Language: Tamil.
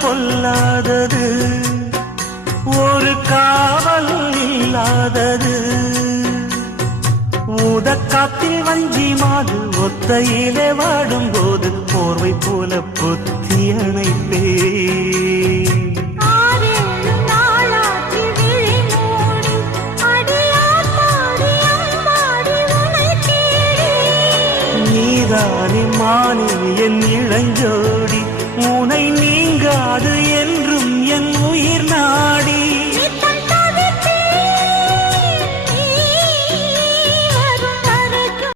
பொல்லாதது ஒரு காவல் இல்லாதது ஊதக்காத்தில் வஞ்சி மாது ஒத்தையிலே வாடும் போது போர்வை போல பொத்தி அணைப்பே நீதானே மானே என் இளஞ்சோடி உனை நீங்காது என்றும் என் உயிர் நாடி